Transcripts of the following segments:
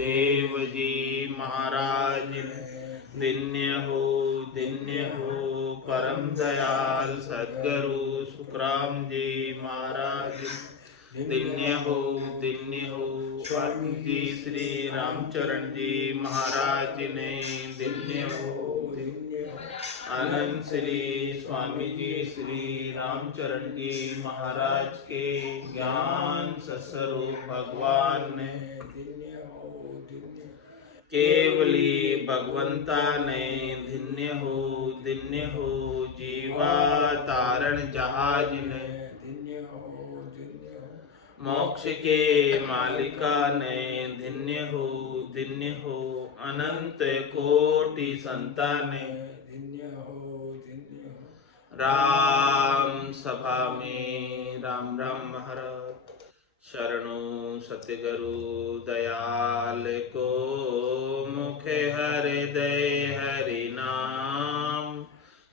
सुखदेव जी महाराज दिन्य हो परम दयाल सद्गुरु सुखराम जी महाराज दिन्य हो स्वामी जी श्री रामचरण जी महाराज ने दिन्य हो आनंद श्री स्वामी जी श्री रामचरण जी महाराज के ज्ञान सस्वरूप भगवान ने केवली भगवंता ने धन्य हो जीवा तारण जहाज ने मोक्ष के मालिका ने धन्य हो अनंत कोटि संताने राम सभा में राम राम महाराज शरणों सतगुरु दयाल को मुख हृदय हरि नाम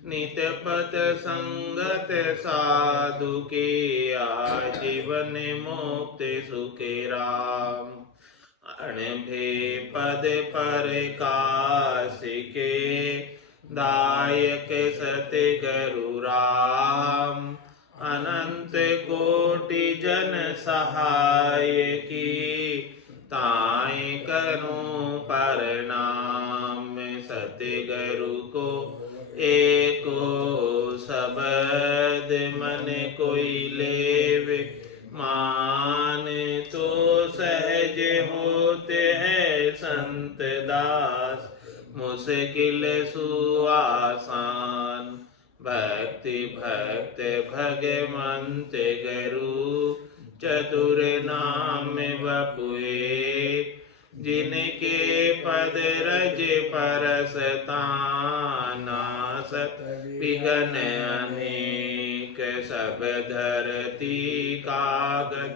नित पथ संगत साधु के आजीवन मुक्त सुखे राम अणभे पद पर कासिके दायक सतगुरु राम अनंत कोटि जन सहाय की ताय करूं प्रणाम सतगुरु को एको शब्द मन कोई लेवे मान तो सहज होते हैं संत दास मुश्किल सुआसान भक्ति भक्त भगवंत गुरु चतुर नाम बपुए जिनके पद रज परसताना सत विघन अनेक सब धरती कागज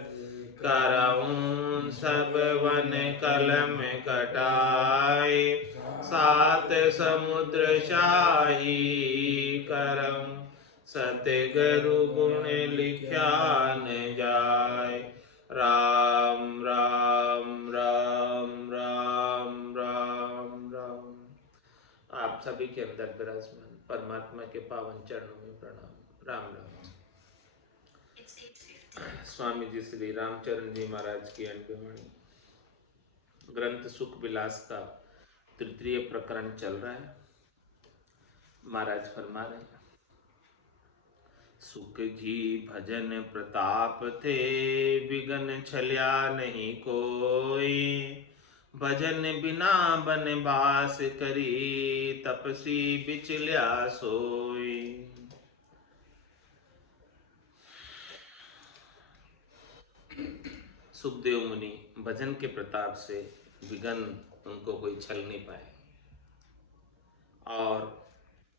करऊं सब वन कलम कटाए सात समुद्र शाही करम सतगुरु गुण लिख्या न जाय राम राम राम राम राम राम। आप सभी के अंदर विराजमान परमात्मा के पावन चरणों में प्रणाम। राम राम। स्वामी जी श्री रामचरण जी महाराज की अनवाणी ग्रंथ सुख विलास का तृतीय प्रकरण चल रहा है। महाराज फरमा रहे हैं, सुख जी भजन प्रताप थे विघन छल्या नहीं कोई भजन बिना बनवास करी तपसी बिचल्या सोई। सुखदेव मुनि भजन के प्रताप से विघन उनको कोई छल नहीं पाए और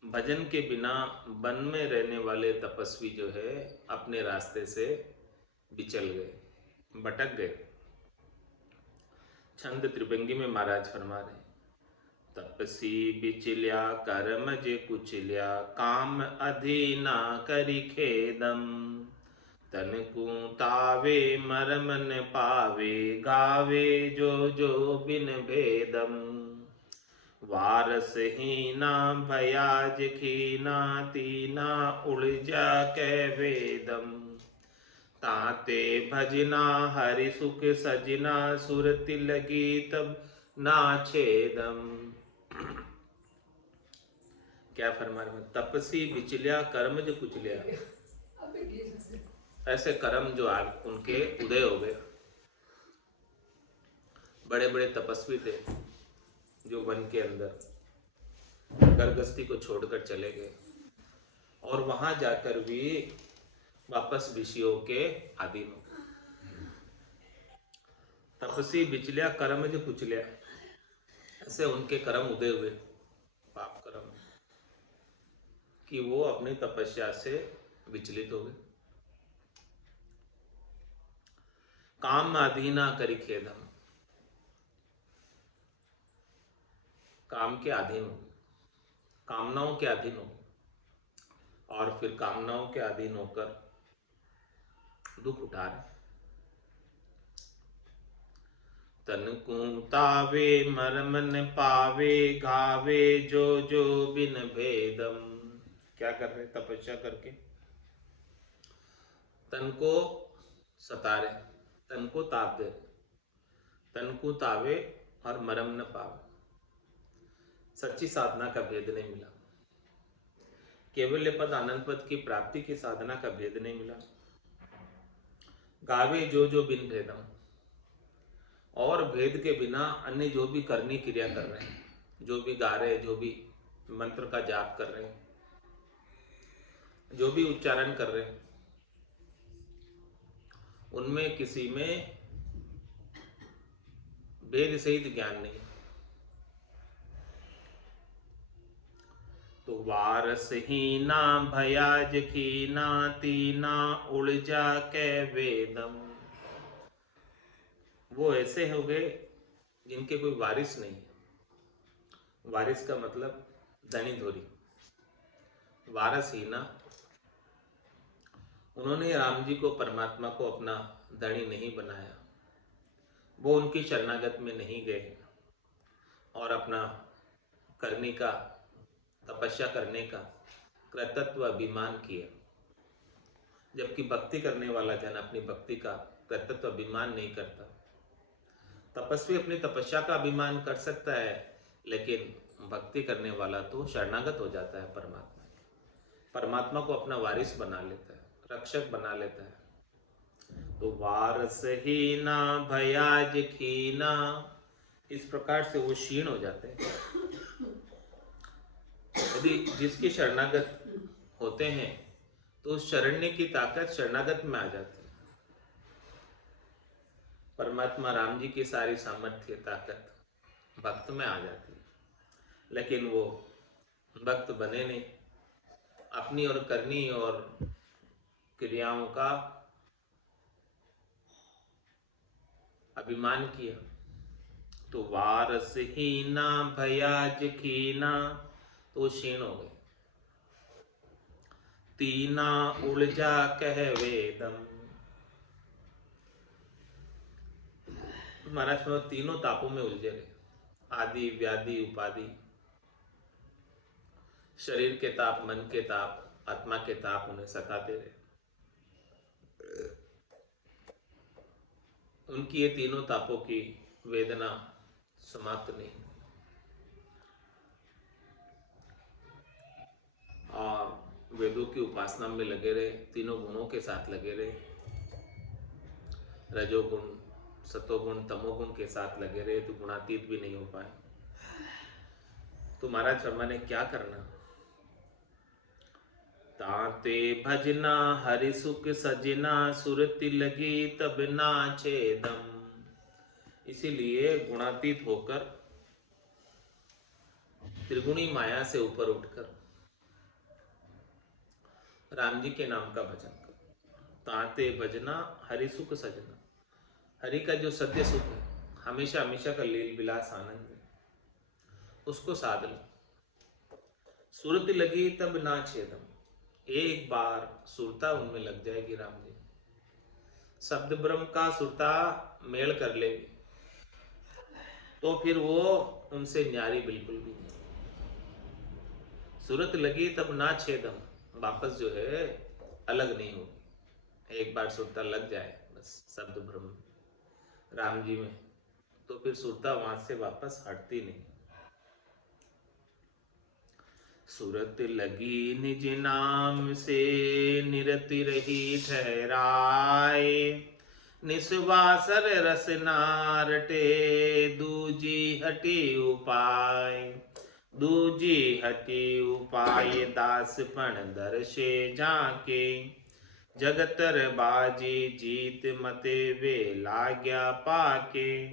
भजन के बिना वन में रहने वाले तपस्वी जो है अपने रास्ते से बिचल गए, भटक गए। छंद त्रिभंगी में महाराज फरमा रहे, तपसी बिचल्या कर्म जे कुचल्या काम अधीना करी खेदम तन को तावे मरम न पावे गावे जो जो बिन भेदम वारस हीना भयाज खीना तीना उलझा कै वेदम ताते भजना हरि सुख सजना सुरति लगी तब ना छेदम। क्या फरमा रहे, तपसी बिचलिया कर्म जो कुचलिया, ऐसे कर्म जो आज उनके उदय हो गए। बड़े बड़े तपस्वी थे जो वन के अंदर गरगस्ती को छोड़कर चले गए और वहां जाकर भी वापस विषयों के अधीन हो। तपसी बिचलिया कर्म जो कुचलिया, ऐसे उनके कर्म उदय हुए, पाप कर्म, कि वो अपनी तपस्या से विचलित हो गए। काम अधीना करी खेदम, काम के अधीन हो, कामनाओं के अधीन हो और फिर कामनाओं के अधीन होकर दुख उठा रहे। तन को तावे मरम न पावे, गावे जो जो बिन भेदम। क्या कर रहे? तपस्या करके तन को सता रहे, तन को ताप दे, तन को तावे और मरम न पावे। सच्ची साधना का भेद नहीं मिला, केवल्य पद आनंद पद की प्राप्ति की साधना का भेद नहीं मिला। गावे जो जो बिन भेदम, और भेद के बिना अन्य जो भी करनी क्रिया कर रहे हैं, जो भी गा रहे, जो भी मंत्र का जाप कर रहे हैं, जो भी उच्चारण कर रहे हैं, उनमें किसी में भेद सहित ज्ञान नहीं। तो वारस हीना भयाज खीना, तीना उलझा कै वेदम। वो ऐसे हो गए जिनके कोई वारिस नहीं है। वारिस का मतलब धनी धोरी, वारस हीना। उन्होंने राम जी को, परमात्मा को अपना धनी नहीं बनाया, वो उनकी शरणागत में नहीं गए और अपना करने का, तपस्या करने का कृतत्व अभिमान किया। जबकि भक्ति करने वाला जन अपनी भक्ति का कृतत्व अभिमान नहीं करता। तपस्वी अपनी तपस्या का अभिमान कर सकता है, लेकिन भक्ति करने वाला तो शरणागत हो जाता है परमात्मा। परमात्मा को अपना वारिस बना लेता है, रक्षक बना लेता है। तो वारस हीना भयाज खीना, इस प्रकार से वो क्षीण हो जाते हैं। यदि जिसकी शरणागत होते हैं तो उस शरण्य की ताकत शरणागत में आ जाती है। परमात्मा राम जी की सारी सामर्थ्य ताकत भक्त में आ जाती है, लेकिन वो भक्त बने नहीं, अपनी और करनी और क्रियाओं का अभिमान किया। तो वारस हीना भयाज खीना, तो क्षीण हो गए। तीना उलझा कह वेदम, महाराज में तीनों तापों में उलझे रहे। आदि व्याधि उपाधि, शरीर के ताप, मन के ताप, आत्मा के ताप उन्हें सताते रहे। उनकी ये तीनों तापों की वेदना समाप्त नहीं, और वेदों की उपासना में लगे रहे, तीनों गुणों के साथ लगे रहे, रजोगुण, सतोगुण, तमोगुण के साथ लगे रहे, तो गुणातीत भी नहीं हो पाए। तो महाराज शर्मा ने क्या करना? ताते भजना हरि सुख सजना, सुरति लगी तब नाचे दम। इसीलिए गुणातीत होकर, त्रिगुणी माया से ऊपर उठकर राम जी के नाम का भजन करो। ताते भजना हरि सुख सजना, हरि का जो सत्य सुख है, हमेशा हमेशा का लील विलास आनंद है, उसको साध लो। सुरति लगी तब ना छेदम, एक बार सुरता उनमें लग जाएगी राम जी, शब्द ब्रह्म का सुरता मेल कर लेगी, तो फिर वो उनसे न्यारी बिल्कुल भी नहीं। सुरत लगी तब ना छेदम, वापस जो है अलग नहीं होगी। एक बार सुरता लग जाए बस शब्द ब्रह्म राम जी में, तो फिर सुरता वहां से वापस हटती नहीं। सुरत लगी निज नाम से, निरति रही ठहराए, निस्वासर रस नारटे, दूजी हटी उपाय। दूजी हटी उपाय दासपण दर्शे जाके, जगतर बाजी जीत मते वे लाग्या पाके।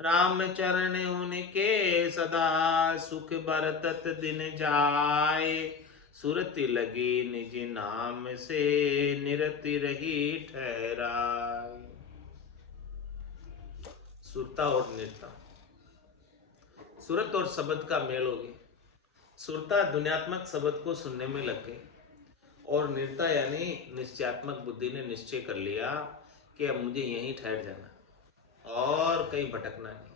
राम चरण उनके सदा, सुख बरतत दिन जाए, सुरति लगी निज नाम से, निरति रही ठहराए। सुरता और निरता, सुरत और शब्द का मेल हो गया। सुरता दुनियात्मक शब्द को सुनने में लग गई, और निरता यानी निश्चयात्मक बुद्धि ने निश्चय कर लिया कि अब मुझे यहीं ठहर जाना, और कहीं भटकना नहीं।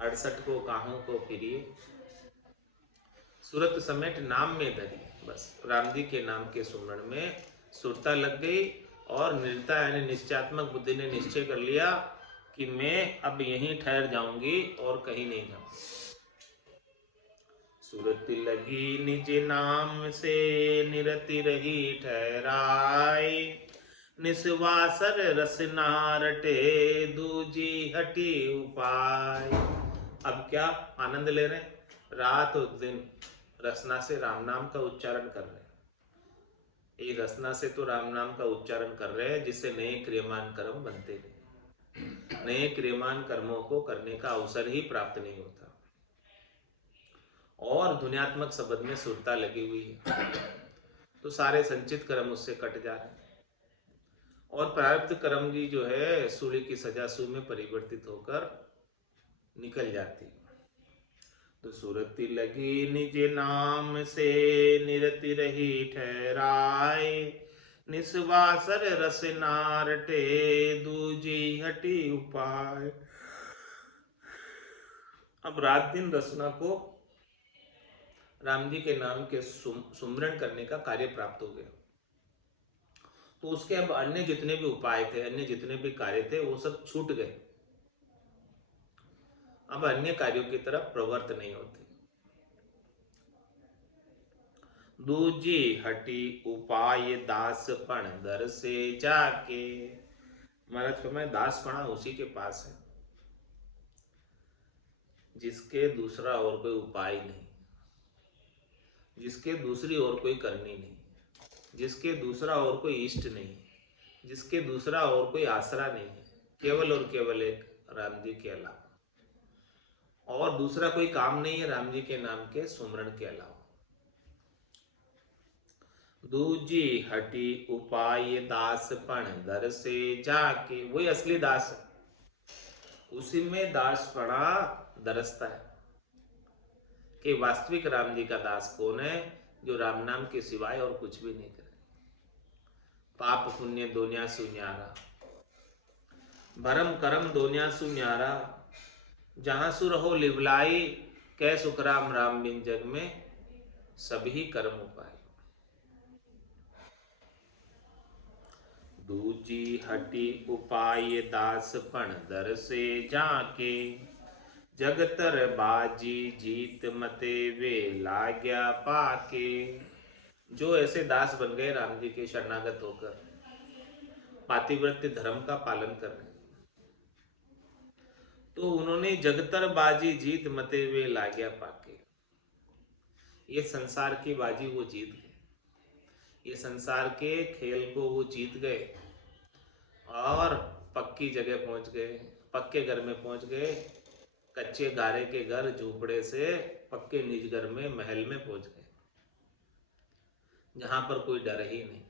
68 को काहों को फिरिए, सूरत समेट नाम में धरी। बस राम जी के नाम के सुमरण में सुरता लग गई और निर्ता यानी निश्चयात्मक बुद्धि ने निश्चय कर लिया कि मैं अब यहीं ठहर जाऊंगी और कहीं नहीं जाऊंगी। सूरत लगी निज नाम से निरति रही ठहराई, निस्वासर रसना रटे दूजी हटी उपाय। अब क्या आनंद ले रहे हैं, रात और दिन रसना से राम नाम का उच्चारण कर रहे हैं। ये रसना से तो राम नाम का उच्चारण कर रहे हैं जिससे नए क्रियमान कर्म बनते नहीं। नए क्रियमान कर्मों को करने का अवसर ही प्राप्त नहीं होता और ध्वन्यात्मक शब्द में सुरता लगी हुई है तो सारे संचित कर्म उससे कट जा रहे हैं और प्रारब्ध कर्म भी जो है सूली की सजा सू में परिवर्तित होकर निकल जाती। तो सुरति लगी निज नाम से निरति रही ठहराए, निस्वासर रस नारटे दूजी हटी उपाय। अब रात दिन रसना को राम जी के नाम के सुमरण करने का कार्य प्राप्त हो गया तो उसके अब अन्य जितने भी उपाय थे, अन्य जितने भी कार्य थे वो सब छूट गए। अब अन्य कार्यों की तरफ प्रवृत्त नहीं होते। दूजी हटी उपाय दासपण दर से जाके। महाराज फरमाए दासपणा उसी के पास है जिसके दूसरा और कोई उपाय नहीं, जिसके दूसरी और कोई करनी नहीं, जिसके दूसरा और कोई इष्ट नहीं, जिसके दूसरा और कोई आसरा नहीं, केवल और केवल एक राम जी के अलावा, और दूसरा कोई काम नहीं है राम जी के नाम के सुमरण के अलावा। दूजी हटी उपाय दासपण दर से जाके, वही असली दास है, उसी में दासपणा दरसता है कि वास्तविक राम जी का दास कौन है, जो राम नाम के सिवाय और कुछ भी नहीं करे। पाप पुण्य दोन्या सुन्यारा, भरम करम दोन्या सुन्यारा, जहां सुर हो लिवलाई, कै सुख राम राम बिन जग में सभी कर्म उपाय। दूजी हटी उपाय दासपण दर से जाके, जगतर बाजी जीत मते वे लाग्या पाके। जो ऐसे दास बन गए राम जी के शरणागत होकर, पातिव्रत्य धर्म का पालन कर रहे, तो उन्होंने जगतर बाजी जीत मते वे लाग्या पाके। ये संसार की बाजी वो जीत गए, ये संसार के खेल को वो जीत गए और पक्की जगह पहुंच गए, पक्के घर में पहुंच गए। कच्चे गारे के घर झूपड़े से पक्के निज घर में महल में पहुंच गए, जहां पर कोई डर ही नहीं,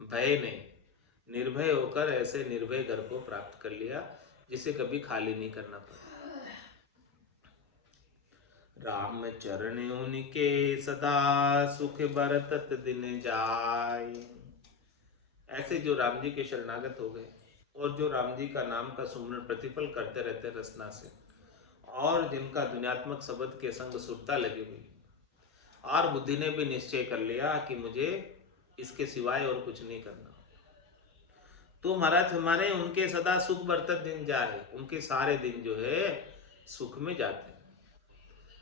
भय नहीं, निर्भय होकर ऐसे निर्भय घर को प्राप्त कर लिया जिसे कभी खाली नहीं करना पड़ा। राम चरण उनके सदा सुख बरतत दिन जाय। ऐसे जो राम जी के शरणागत हो गए और जो राम जी का नाम का सुमरण प्रतिपल करते रहते रसना से, और जिनका दुनियात्मक शब्द के संग सुरता लगी हुई और बुद्धि ने भी निश्चय कर लिया कि मुझे इसके सिवाय और कुछ नहीं करना, तो महाराज हमारे उनके सदा सुख बरतत दिन जाए, उनके सारे दिन जो है सुख में जाते हैं।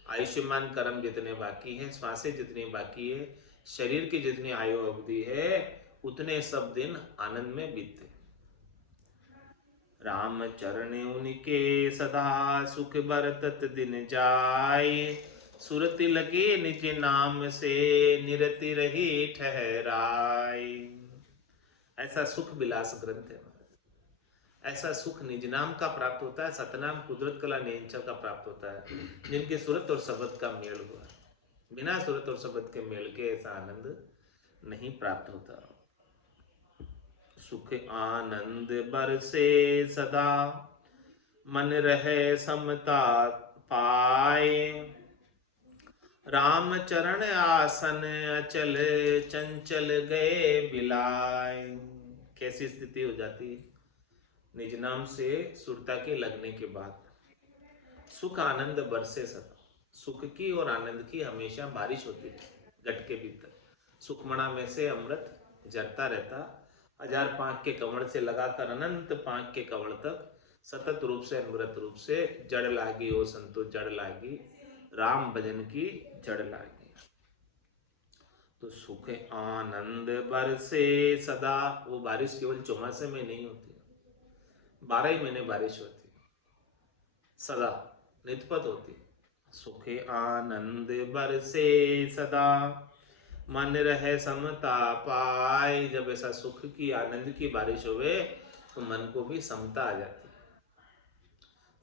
आयुष्मान कर्म जितने बाकी हैं, श्वासें जितनी बाकी है, शरीर की जितनी आयु अवधि है, उतने सब दिन आनंद में बीतते। राम चरण उनके सदा सुख बरतत दिन जाए, सुरति लगे निज नाम से निरति रही ठहराए। ऐसा सुख विलास ग्रंथ है, ऐसा सुख निज नाम का प्राप्त होता है, सतनाम कुदरत कला नेंचर का प्राप्त होता है, जिनके सूरत और शब्द का मेल हुआ। बिना सूरत और शब्द के मेल के ऐसा आनंद नहीं प्राप्त होता। सुख आनंद बरसे सदा, मन रहे समता पाए, राम चरण आसन अचल चंचल गए बिलाए। कैसी स्थिति हो जाती है, निज नाम से सुरता के लगने के बाद सुख आनंद बरसे सदा। सुख की और आनंद की हमेशा बारिश होती है घट के भीतर। सुखमणा में से अमृत झरता रहता, हजार पांख के कवड़ से लगाकर अनंत पांख के कवड़ तक सतत रूप से अनवरत रूप से जड़ लागी ओ संतो जड़ लागी, राम भजन की जड़ लागी। तो सुख आनंद बरसे सदा, वो बारिश केवल चौमासे में नहीं होती, 12 ही महीने बारिश होती, सदा नितपत होती। सुख आनंद बरसे सदा, मन रहे समता पाए। जब ऐसा सुख की आनंद की बारिश होवे तो मन को भी समता आ जाती।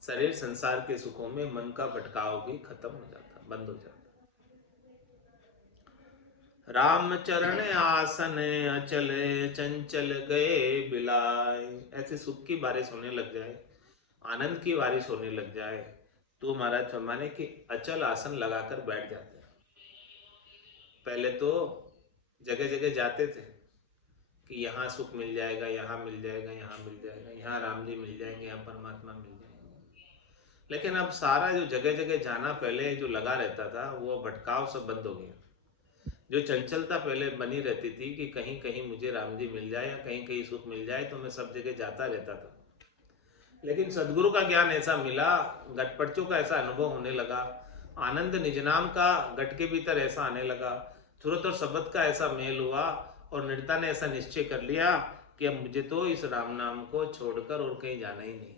शरीर संसार के सुखों में मन का भटकाव भी खत्म हो जाता, बंद हो जाता। राम चरण आसन अचल, चंचल गए बिलाय। ऐसे सुख की बारिश होने लग जाए, आनंद की बारिश होने लग जाए तो महाराज फरमाने कि अचल आसन लगाकर बैठ जाते हैं। पहले तो जगह जगह जाते थे कि यहाँ सुख मिल जाएगा, यहाँ मिल जाएगा, यहाँ मिल जाएगा, यहाँ राम जी मिल जाएंगे, यहाँ परमात्मा मिल जाएंगे। लेकिन अब सारा जो जगह जगह जाना पहले जो लगा रहता था वो भटकाव सब बंद हो गया। जो चंचलता पहले बनी रहती थी कि कहीं कहीं मुझे राम जी मिल जाए या कहीं कहीं सुख मिल जाए तो मैं सब जगह जाता रहता था। लेकिन सदगुरु का ज्ञान ऐसा मिला, गटपटचों का ऐसा अनुभव होने लगा, आनंद निजनाम का गट के भीतर ऐसा आने लगा, सुरत और शब्द का ऐसा मेल हुआ और निर्ता ने ऐसा निश्चय कर लिया कि अब मुझे तो इस राम नाम को छोड़कर और कहीं जाना ही नहीं।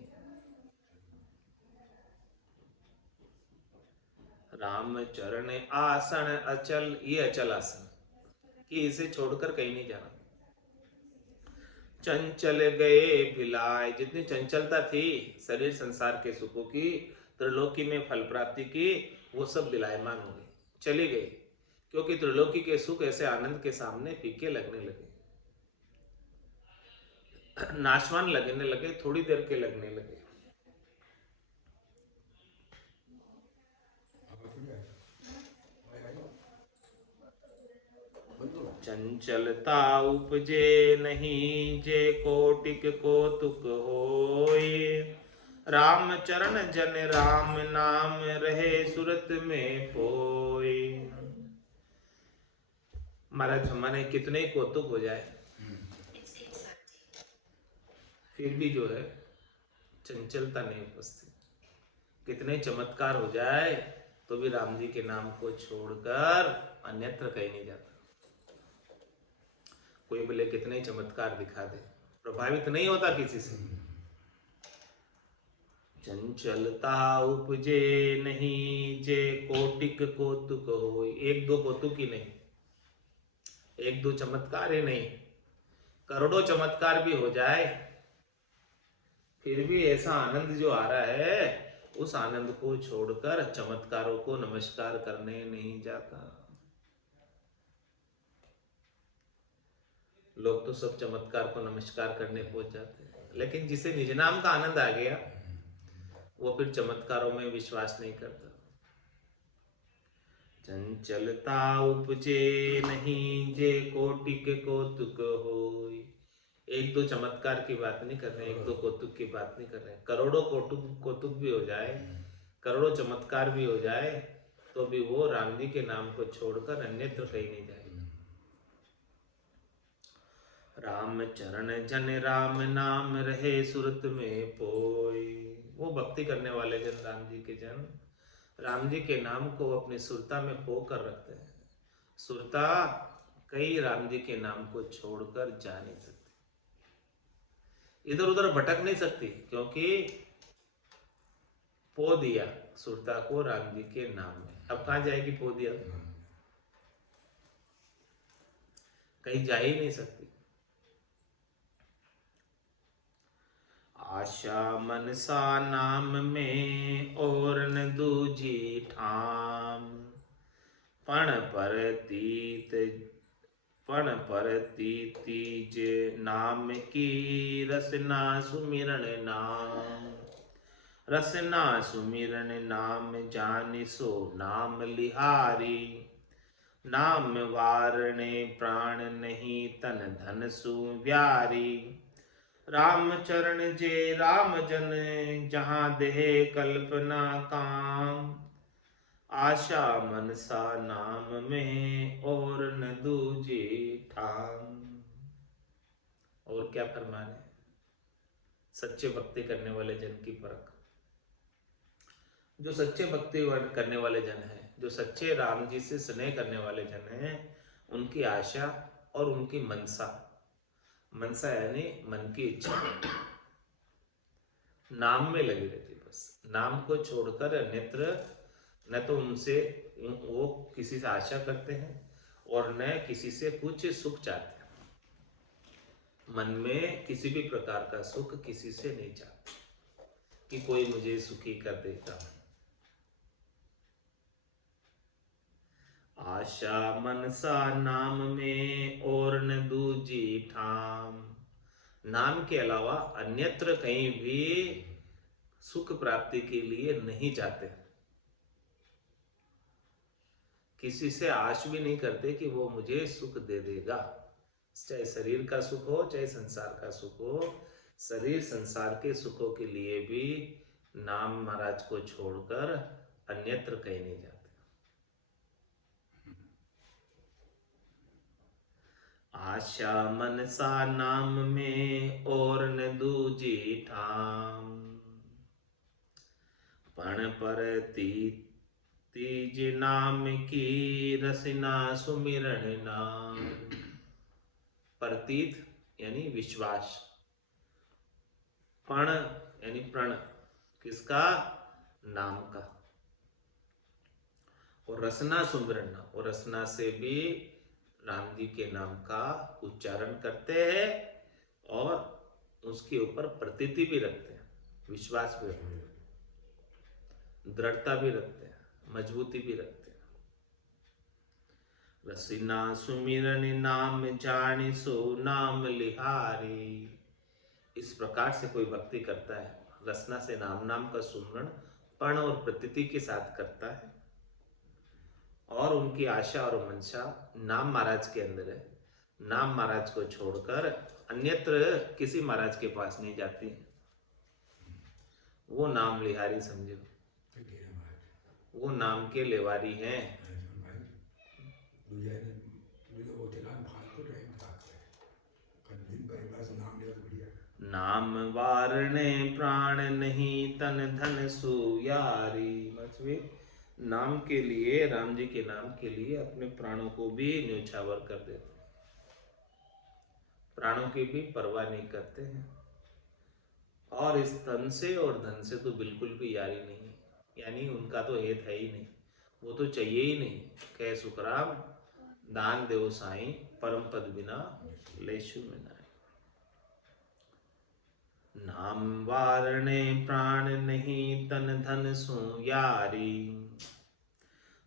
राम चरण आसन अचल, ये अचल आसन कि इसे छोड़कर कहीं नहीं जाना। चंचल गए भिलाए, जितनी चंचलता थी शरीर संसार के सुखों की, त्रिलोकी में फल प्राप्ति की, वो सब विलायमान हो गई, चली गई। क्योंकि त्रिलोकी के सुख ऐसे आनंद के सामने फीके लगने लगे, नाशवान लगने लगे, थोड़ी देर के लगने लगे। चंचलता उपजे नहीं, जे कोटिक कौतुक होय। राम चरण जन राम नाम, रहे सुरत में पोय। महाराज हमारे कितने कौतुक हो जाए फिर भी जो है चंचलता नहीं उपस्थित, कितने चमत्कार हो जाए तो भी राम जी के नाम को छोड़कर अन्यत्र कहीं नहीं जाता। कोई बोले कितने चमत्कार दिखा दे, प्रभावित नहीं होता किसी से। चंचलता उपजे नहीं, जे कोटिक कौतुक हो। एक दो कौतुक ही नहीं, एक दो चमत्कार ही नहीं, करोड़ों चमत्कार भी हो जाए फिर भी ऐसा आनंद जो आ रहा है उस आनंद को छोड़कर चमत्कारों को नमस्कार करने नहीं जाता। लोग तो सब चमत्कार को नमस्कार करने पहुंच जाते हैं, लेकिन जिसे निज नाम का आनंद आ गया वो फिर चमत्कारों में विश्वास नहीं करता। चंचलता उपजे नहीं, जे कोटिक कौतुक होय। एक दो चमत्कार की बात नहीं कर रहे, एक दो कौतुक की बात नहीं कर रहे, करोड़ों कौतुक भी हो जाए, करोड़ों चमत्कार भी हो जाए तो भी वो राम जी के नाम को छोड़कर अन्यत्र कहीं नहीं जाएगा। राम चरण जन राम नाम, रहे सुरत में पोय। वो भक्ति करने वाले जन, राम जी के जन, राम जी के नाम को अपनी सुरता में पो कर रखते हैं। सुरता कई राम जी के नाम को छोड़कर जा नहीं सकती, इधर उधर भटक नहीं सकती, क्योंकि पो दिया सुरता को राम जी के नाम में। अब कहां जाएगी? पो दिया, कहीं जा ही नहीं सकती। आशा मनसा नाम में और न दूजी ठाम, पण पर तीज नाम की रसना सुमिरन नाम। रसना सुमिरन नाम जानि सो नाम लिहारी, नाम वारणे प्राण नहीं तन धन सुव्यारी। राम चरण जे राम जन, जहाँ देहे कल्पना काम। आशा मनसा नाम में, और न दूजे ठाम। और क्या फरमाने, सच्चे भक्ति करने वाले जन की परख। जो सच्चे भक्ति करने वाले जन हैं, जो सच्चे राम जी से स्नेह करने वाले जन हैं, उनकी आशा और उनकी मनसा, मनसा यानी मन की इच्छा, नाम में लगी रहती। बस नाम को छोड़कर अन्यत्र न तो उनसे वो किसी से आशा करते हैं और न किसी से कुछ सुख चाहते हैं। मन में किसी भी प्रकार का सुख किसी से नहीं चाहते कि कोई मुझे सुखी कर देगा। आशा मनसा नाम में, और न दूजी ठाम। नाम के अलावा अन्यत्र कहीं भी सुख प्राप्ति के लिए नहीं जाते। किसी से आश भी नहीं करते कि वो मुझे सुख दे देगा, चाहे शरीर का सुख हो चाहे संसार का सुख हो। शरीर संसार के सुखों के लिए भी नाम महाराज को छोड़कर अन्यत्र कहीं नहीं जाते। आशा मनसा नाम में, और न दूजी ठाम। पण पर तीज नाम की, रसना सुमिरन नाम। प्रतीत यानी विश्वास, पण यानी प्रण, किसका, नाम का। और रसना सुमिरन नाम, और रसना से भी राम जी के नाम का उच्चारण करते हैं और उसके ऊपर प्रतीति भी रखते हैं, विश्वास भी रखते हैं, दृढ़ता भी रखते हैं, मजबूती भी रखते हैं। रसिना सुमिरन नाम जानी, सो नाम लिहारी। इस प्रकार से कोई भक्ति करता है, रसना से नाम का सुमरण पण और प्रतीति के साथ करता है, और उनकी आशा और मंशा नाम महाराज के अंदर है। नाम महाराज को छोड़कर अन्यत्र किसी महाराज के पास नहीं जाती, वो नाम लिहारी समझो, वो नाम के लेवारी हैं। नाम वारणे प्राण नहीं, तन धन सुयारी। नाम के लिए, राम जी के नाम के लिए अपने प्राणों को भी न्योछावर कर देते हैं, प्राणों की भी परवाह नहीं करते हैं। और इस तन से और धन से तो बिल्कुल भी यारी नहीं, यानी उनका तो हेत है ही नहीं, वो तो चाहिए ही नहीं। कह सुखराम दान देव साईं, परम पद बिना लेशु में नाई। नाम वारणे प्राण नहीं, तन धन सो यारी।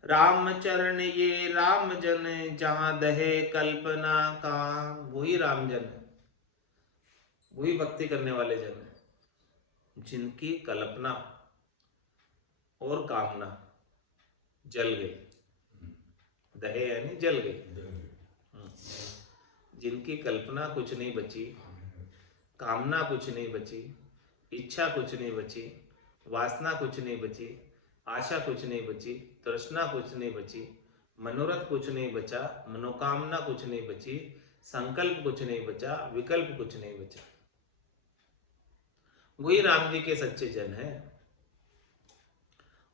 राम चरण ये राम जन, जहां दहे कल्पना काम। वही राम जन है, वही भक्ति करने वाले जन है जिनकी कल्पना और कामना जल गई। दहे यानी जल गई। जिनकी कल्पना कुछ नहीं बची, कामना कुछ नहीं बची, इच्छा कुछ नहीं बची, वासना कुछ नहीं बची, आशा कुछ नहीं बची, तृष्णा कुछ नहीं बची, मनोरथ कुछ नहीं बचा, मनोकामना कुछ नहीं बची, संकल्प कुछ नहीं बचा, विकल्प कुछ नहीं बचा। वही राम जी के सच्चे जन है।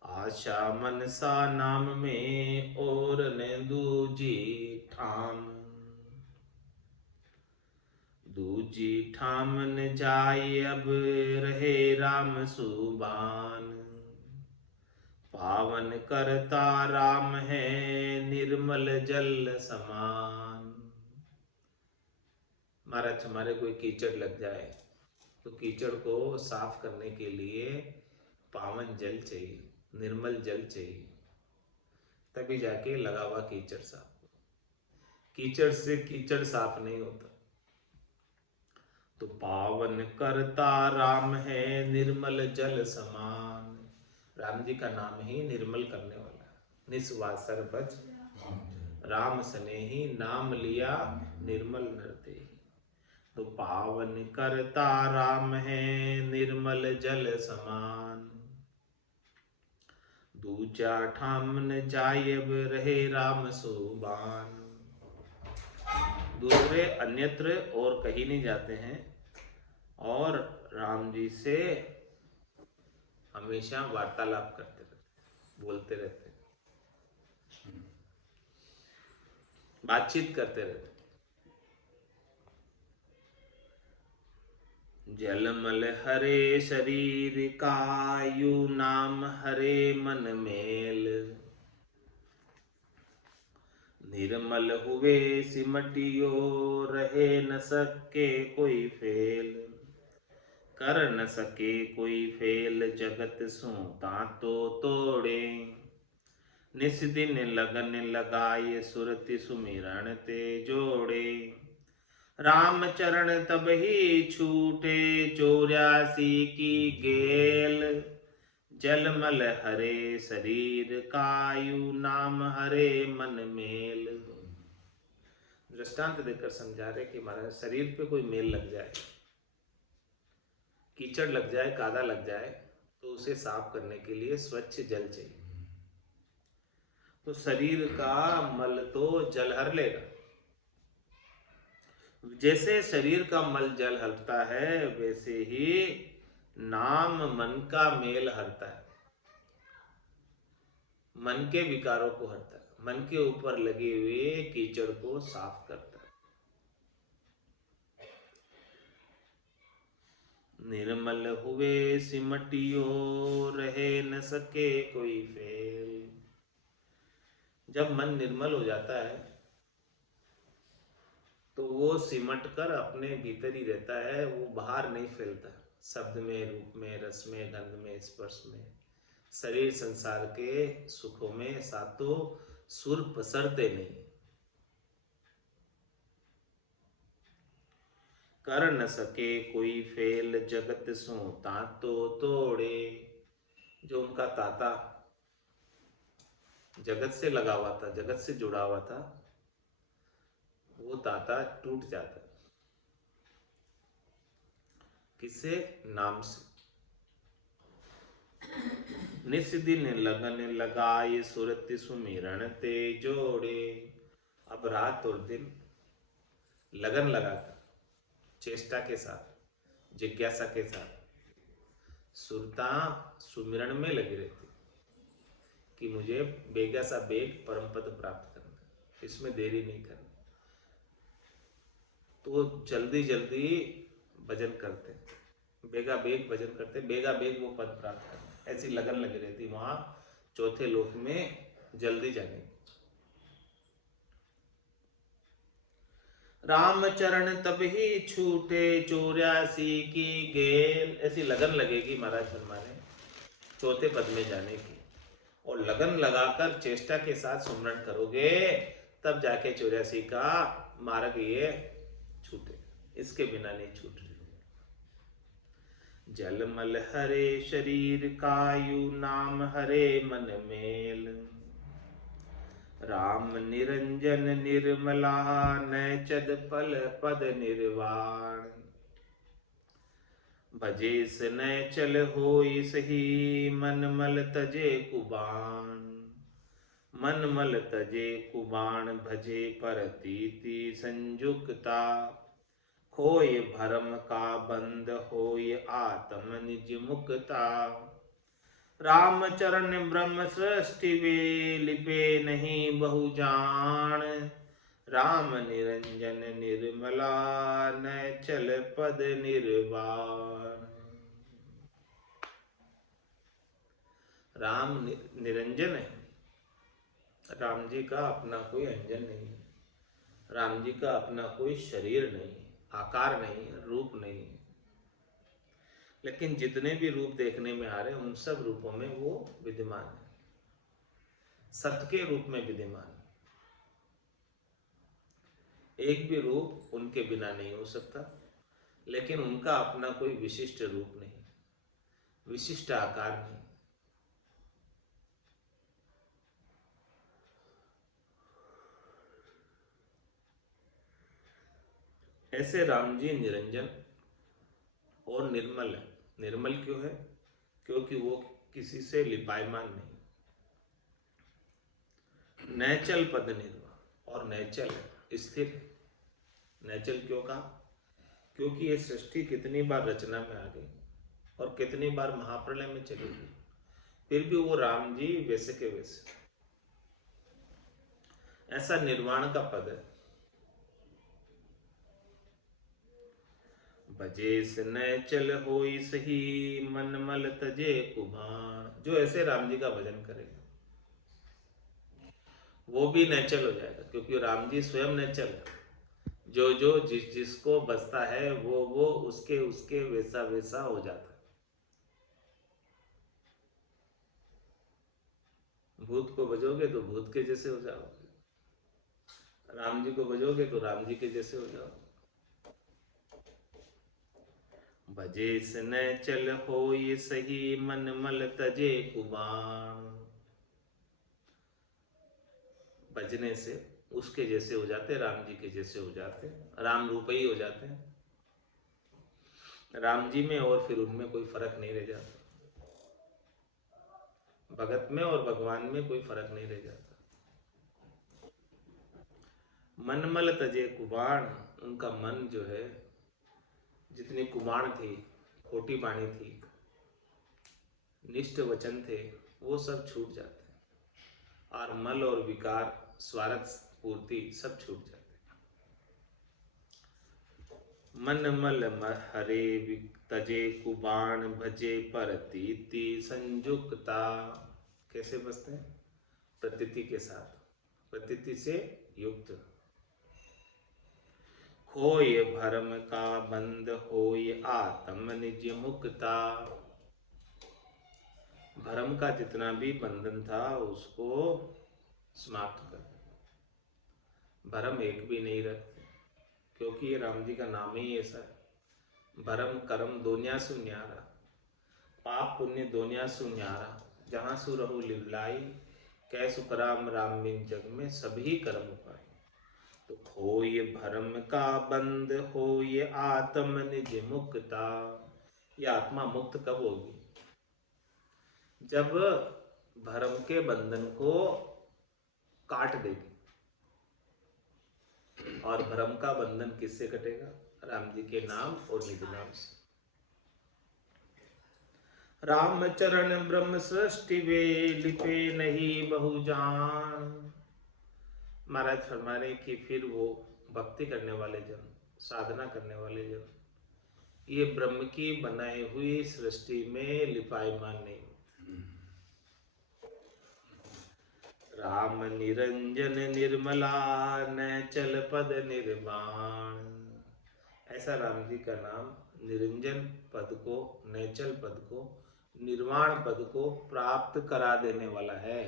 आशा मनसा नाम में, और न दूजी ठाम। दूजी ठाम न जाय, अब रहे राम सुबान। पावन करता राम है, निर्मल जल समान। महाराज हमारे कोई कीचड़ लग जाए तो कीचड़ को साफ करने के लिए पावन जल चाहिए, निर्मल जल चाहिए, तभी जाके लगा हुआ कीचड़ साफ। कीचड़ से कीचड़ साफ नहीं होता। तो पावन करता राम है, निर्मल जल समान। राम जी का नाम ही निर्मल करने वाला है। निस्वासर बच राम स्नेही, नाम लिया निर्मल नर देहि। तो पावन करता राम है निर्मल जल समान। दूजा ठाम न जायब रहे राम सुबान। दूसरे अन्यत्र और कहीं नहीं जाते हैं और राम जी से हमेशा वार्तालाप करते रहते, बोलते रहते, बातचीत करते रहते। जलमल हरे शरीर कायु नाम हरे मन मेल। निर्मल हुए सिमटियो रहे न सके कोई फेल। कर न सके कोई फेल जगत सो तातो तोड़े। निस दिन लगन लगाए सुरति सुमिरन ते जोड़े। राम चरण तब ही छूटे 84 की गेल। जलमल हरे शरीर कायु नाम हरे मन मेल। दृष्टांत देकर समझा रहे कि हमारे शरीर पे कोई मेल लग जाए, कीचड़ लग जाए, कादा लग जाए तो उसे साफ करने के लिए स्वच्छ जल चाहिए। तो शरीर का मल तो जल हर लेगा। जैसे शरीर का मल जल हरता है वैसे ही नाम मन का मेल हरता है, मन के विकारों को हरता है, मन के ऊपर लगे हुए कीचड़ को साफ करता है। निर्मल हुए सिमटियो रहे न सके कोई फेल। जब मन निर्मल हो जाता है तो वो सिमट कर अपने भीतर ही रहता है, वो बाहर नहीं फैलता। शब्द में, रूप में, रस में, गंध में, स्पर्श में, शरीर संसार के सुखों में सातों सुर पसरते नहीं। कर न सके कोई फेल जगत सो तातो तोड़े। जो उनका ताता जगत से लगा हुआ था, जगत से जुड़ा हुआ था, वो ताता टूट जाता। किससे? नाम से। निस दिन लगन लगाए सुरति सुमिरन ते जोड़े। अब रात और दिन लगन लगाकर, चेष्टा के साथ, जिज्ञासा के साथ सुरता सुमिरन में लगी रहती कि मुझे बेगा सा बेग परम पद प्राप्त करना, इसमें देरी नहीं करनी। तो जल्दी जल्दी भजन करते, बेगा बेग भजन करते, बेगा बेग वो पद प्राप्त करते, ऐसी लगन लगी रहती वहां चौथे लोक में जल्दी जाने। राम चरण तब ही छूटे 84 की गेल। ऐसी लगन लगेगी महाराज फरमाने चौथे पद में जाने की, और लगन लगाकर चेष्टा के साथ सुमरण करोगे तब जाके 84 का मार्ग ये छूटे, इसके बिना नहीं छूट रही। जलमल हरे शरीर कायु नाम हरे मन मेल। राम निरंजन निर्मला न चद पल पद निर्वाण। भजेस न चल होई सही मन मल तजे कुबाण। मन मल तजे कुबाण भजे परतीति संजुक्ता। खोय भरम का बंद होय आत्म निज मुक्ता। राम चरण ब्रह्म सृष्टि वे लिपे नहीं बहु जान। राम निरंजन निर्मला न चल पद निर्वाण। राम निरंजन है, राम जी का अपना कोई अंजन नहीं है, राम जी का अपना कोई शरीर नहीं है, आकार नहीं है, रूप नहीं है। लेकिन जितने भी रूप देखने में आ रहे हैं उन सब रूपों में वो विद्यमान है, सत्य के रूप में विद्यमान। एक भी रूप उनके बिना नहीं हो सकता, लेकिन उनका अपना कोई विशिष्ट रूप नहीं, विशिष्ट आकार नहीं। ऐसे राम जी निरंजन और निर्मल है। निर्मल क्यों है? क्योंकि वो किसी से लिपायमान नहीं। नैचल पद निर्वाह, और नैचल है, स्थिर। नैचल क्यों कहा? क्योंकि ये सृष्टि कितनी बार रचना में आ गई और कितनी बार महाप्रलय में चली गई, फिर भी वो राम जी वैसे के वैसे। ऐसा निर्वाण का पद है। भजे से नैचल होई सही, मन मल तजे कुभाण। जो ऐसे राम जी का भजन करेगा वो भी नैचल हो जाएगा, क्योंकि राम जी स्वयं नैचल है। जो जो जिस जिसको बसता है वो उसके उसके वैसा वैसा हो जाता है। भूत को भजोगे तो भूत के जैसे हो जाओगे, राम जी को भजोगे तो राम जी के जैसे हो जाओगे। भजे से नैचल होई सही, मन मल तजे कुबाण। भजने से उसके जैसे हो जाते, राम जी के जैसे हो जाते, राम रूप ही हो जाते हैं राम जी में, और फिर उनमें कोई फर्क नहीं रह जाता। भगत में और भगवान में कोई फर्क नहीं रह जाता। मनमल तजे कुबाण, उनका मन जो है, जितनी कुबाण थी, खोटी बाणी थी, निष्ठ वचन थे, वो सब छूट जाते हैं। और मल और विकार, स्वार्थ पूर्ति सब छूट जाते हैं। मन मल हरे तजे कुबाण, भजे परतीति संजुक्ता। कैसे बसते हैं? प्रतीति के साथ, प्रतीति से युक्त। खोय भरम का बंद होय, आत्म निज मुक्ता। भरम का जितना भी बंधन था उसको समाप्त कर। भरम एक भी नहीं रखते, क्योंकि ये राम जी का नाम ही ऐसा है। भरम करम दोनिया सु न्यारा, पाप पुण्य दोनिया सु न्यारा। जहाँ सु रहु लिवलाई, कै सुकराम राम बिन जग में सभी कर्म उपाय। तो खोय भरम का बंद होय, आत्म निज मुक्ता। ये आत्मा मुक्त कब होगी? जब भरम के बंधन को काट देगी। और भरम का बंधन किससे कटेगा? राम जी के नाम और निज नाम से। राम चरण ब्रह्म सृष्टि वे, लिपे नहीं बहु जान। महाराज फरमा रहे कि फिर वो भक्ति करने वाले जन, साधना करने वाले जन, ये ब्रह्म की बनाई हुई सृष्टि में लिपायमान नहीं। राम निरंजन निर्मला, नैचल पद निर्वाण। ऐसा राम जी का नाम निरंजन पद को, नैचल पद को, निर्वाण पद को प्राप्त करा देने वाला है।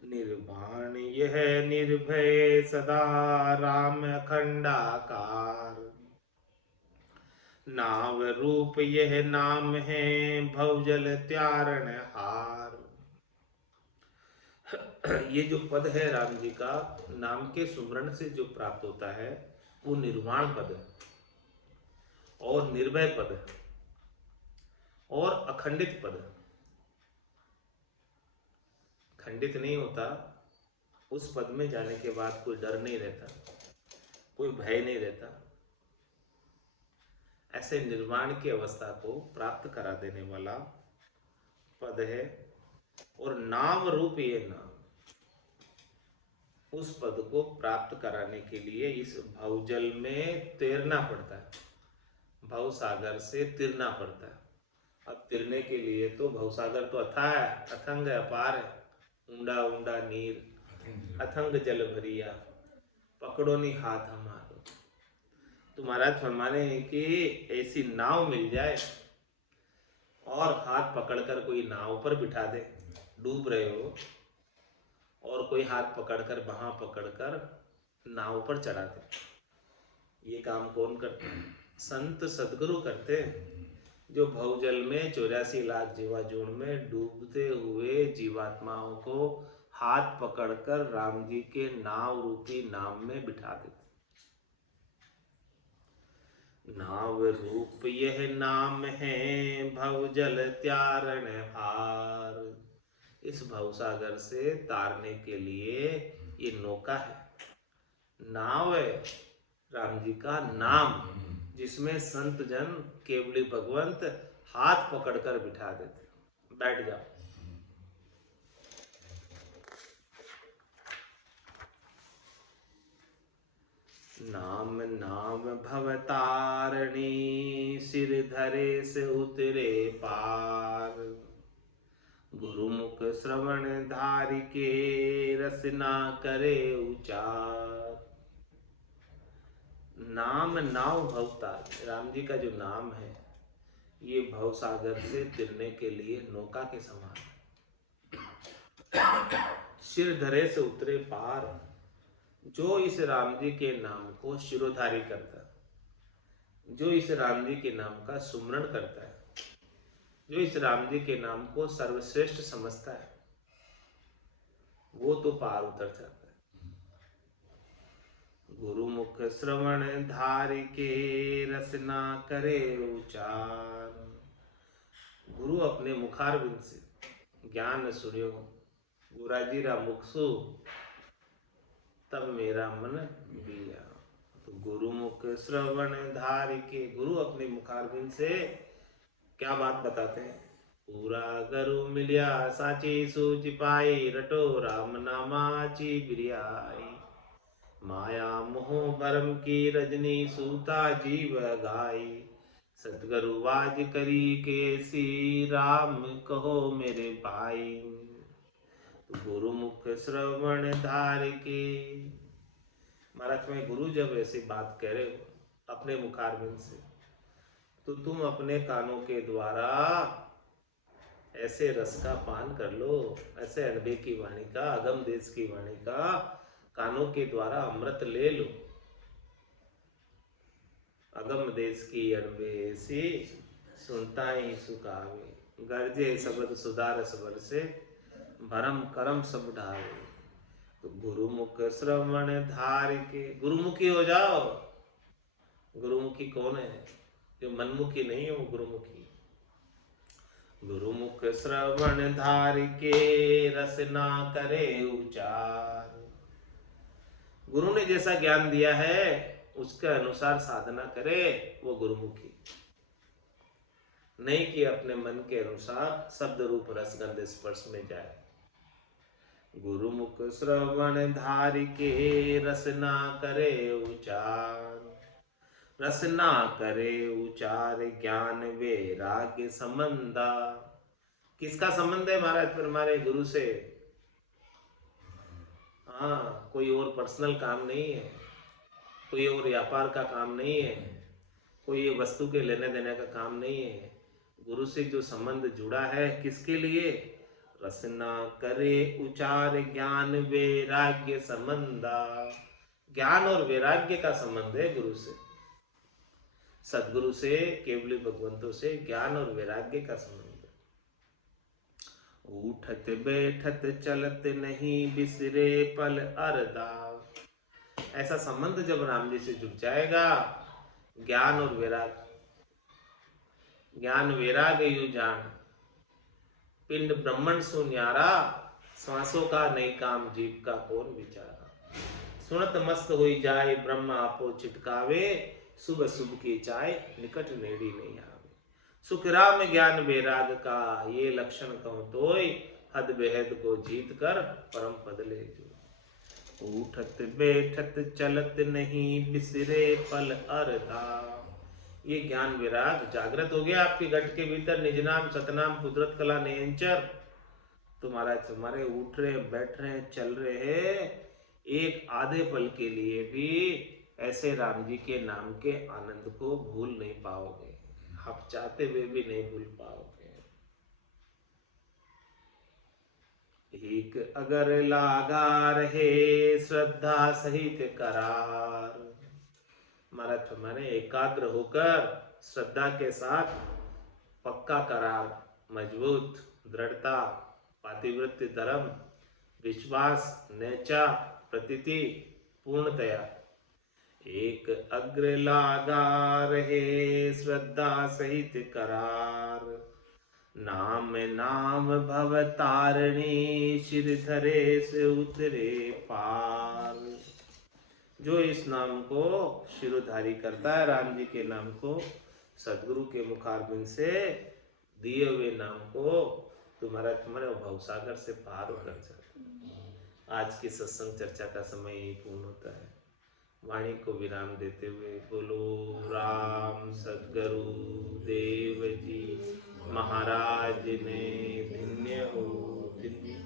निर्वाण यह निर्भय सदा, राम अखंडाकार। नाव रूप यह नाम है, भवजल त्यारण हार। ये जो पद है राम जी का, नाम के सुमरण से जो प्राप्त होता है वो निर्वाण पद है, और निर्भय पद है, और अखंडित पद है। खंडित नहीं होता। उस पद में जाने के बाद कोई डर नहीं रहता, कोई भय नहीं रहता। ऐसे निर्वाण की अवस्था को प्राप्त करा देने वाला पद है। और नाम रूप ये नाम, उस पद को प्राप्त कराने के लिए इस भवजल में तैरना पड़ता है। भव सागर से तिरना पड़ता है। अब तिरने के लिए तो भवसागर तो अथाह है, अथंग है, अपार है। ऊंडा ऊंडा नीर, अथंग जल भरिया, पकड़ो नहीं हाथ हमारो। तो महाराज फरमाने हैं कि ऐसी नाव मिल जाए और हाथ पकड़कर कोई नाव पर बिठा दे, डूब रहे हो, और कोई हाथ पकड़कर, बाहां पकड़कर नाव पर चढ़ा दे। ये काम कौन करते हैं? संत सदगुरु करते हैं, जो भवजल में 84 लाख जीवाजूण में डूबते हुए जीवात्माओं को हाथ पकड़कर राम जी के नाव रूपी नाम में बिठा देते। नाव रूप यह नाम है, भव जल त्यारण हार। इस भवसागर से तारने के लिए ये नौका है, नाव है राम जी का नाम, जिसमें संत जन केवली भगवंत हाथ पकड़कर बिठा देते। बैठ जाओ। नाम नाम भवतारणी, सिर धरे से उतरे पार। गुरुमुख श्रवण धारि के, रसना करे उचार। नाम नाव भवतार, राम जी का जो नाम है ये भवसागर से तिरने के लिए नौका के समान है। सिर धरे से उतरे पार। जो इस राम जी के नाम को शिरोधारी करता है, जो इस राम जी के नाम का सुमरण करता है, जो इस राम जी के नाम को सर्वश्रेष्ठ समझता है, वो तो पार उतर जाता है। गुरुमुख श्रवण धारि के, रसना करे उचार। गुरु अपने मुखारविंद से ज्ञान सुनियो, गुराजीरा मुखसु तब मेरा मन बिया। तो गुरुमुख श्रवण धारि के, गुरु अपने मुखारविंद से क्या बात बताते हैं? पूरा गरु मिलिया साची सूच पाई, रटो राम नामाची बिरियाई। माया मोह भरम की रजनी, सूता जीव गाई। सतगुरु वाज करी केसी, राम कहो मेरे भाई। गुरुमुख श्रवण धार के। महाराज में गुरु जब ऐसी बात कह रहे हो अपने मुखारविंद से, तो तुम अपने कानों के द्वारा ऐसे रस का पान कर लो, ऐसे अनबे की वाणी का, अगम देश की वाणी का कानों के द्वारा अमृत ले लो। अगम देश की अनबे ऐसी, सुनता ही सुखावे। गर्जे शब्द सुधार सबर से, भरम करम सब ढावे। तो गुरुमुख श्रवण धार के, गुरुमुखी हो जाओ। गुरुमुखी कौन है? जो मनमुखी नहीं है वो गुरुमुखी। गुरुमुख श्रवण धार के, रसना करे उचार। गुरु ने जैसा ज्ञान दिया है उसके अनुसार साधना करे वो गुरुमुखी। नहीं कि अपने मन के अनुसार शब्द रूप रसगंध स्पर्श में जाए। गुरुमुख श्रवण धारि के, रसना करे उचार। रसना करे उचार, ज्ञान वैराग्य संबंधा। किसका संबंध है महाराज? पर हमारे गुरु से। हाँ, कोई और पर्सनल काम नहीं है, कोई और व्यापार का काम नहीं है, कोई वस्तु के लेने देने का काम नहीं है। गुरु से जो संबंध जुड़ा है, किसके लिए? रसना करे उचार, ज्ञान वैराग्य संबंधा। ज्ञान और वैराग्य का संबंध है गुरु से, सदगुरु से, केवली भगवंतों से ज्ञान और वैराग्य का संबंध। उठत बैठत चलत नहीं, बिसरे पल अरदास। ऐसा संबंध जब राम जी से जुड़ जाएगा, ज्ञान और वैराग्य, ज्ञान वैराग्य यू जान, पिंड ब्रह्मण सु न्यारा। श्वासों का नहीं काम, जीव का कौन विचारा। सुनत मस्त होई जाए, ब्रह्म आपो चिटकावे। सुबह शुभ की चाय, निकट नेड़ी नहीं आवे। सुख राम ज्ञान वैराग का, ये लक्षण कहूं तोय। हद बेहद को जीत कर, परम पद ले जो। उठत बैठत चलत नहीं, बिसरे पल अरदा। ये ज्ञान वैराग जागृत हो गया आपके घट के भीतर। निज नाम सतनाम कुदरत कला नेंचर। तुम्हारे उठ रहे, बैठ रहे, चल रहे हैं, एक आधे पल के लिए भी ऐसे राम जी के नाम के आनंद को भूल नहीं पाओगे। आप चाहते हुए भी नहीं भूल पाओगे। एक अगर लागा रहे, श्रद्धा सहित करार। महाराज माने एकाग्र होकर श्रद्धा के साथ पक्का करार, मजबूत दृढ़ता, पातिवृत्य धर्म, विश्वास, नेचा, प्रतीति, पूर्णतया, एक अग्र लागा रहे श्रद्धा सहित करार। नाम नाम भव तारणी सिर धरे से उतरे पार। जो इस नाम को शिरोधारी करता है, राम जी के नाम को, सदगुरु के मुखारबिंद से दिए हुए नाम को, तुम्हारे भवसागर से पार कर जाता। आज की सत्संग चर्चा का समय यही पूर्ण होता है। वाणी को विराम देते हुए बोलो राम सद्गुरु देव जी महाराज ने धन्य हो, धन्य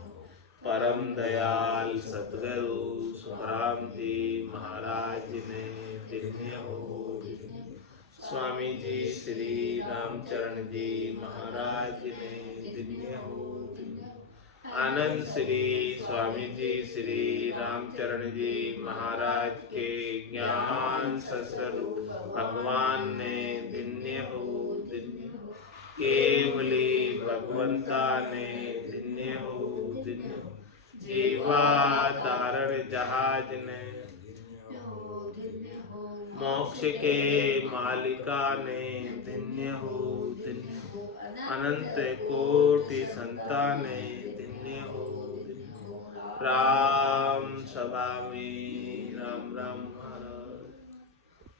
परम दयाल सद्गुरु सुखराम जी महाराज ने धन्य हो। स्वामी जी श्री रामचरण जी महाराज ने धन्य हो। आनंद श्री स्वामी जी श्री रामचरण जी महाराज के ज्ञान सत्स्वरूप भगवान ने धन्य हो, धन्य हो। केवली भगवंता ने धन्य हो, धन्य हो। जीवा तारण जहाज ने, मोक्ष के मालिका ने धन्य हो, धन्य हो। अनंत कोटि संता ने धन्य हो, धन्य हो। राम सभा में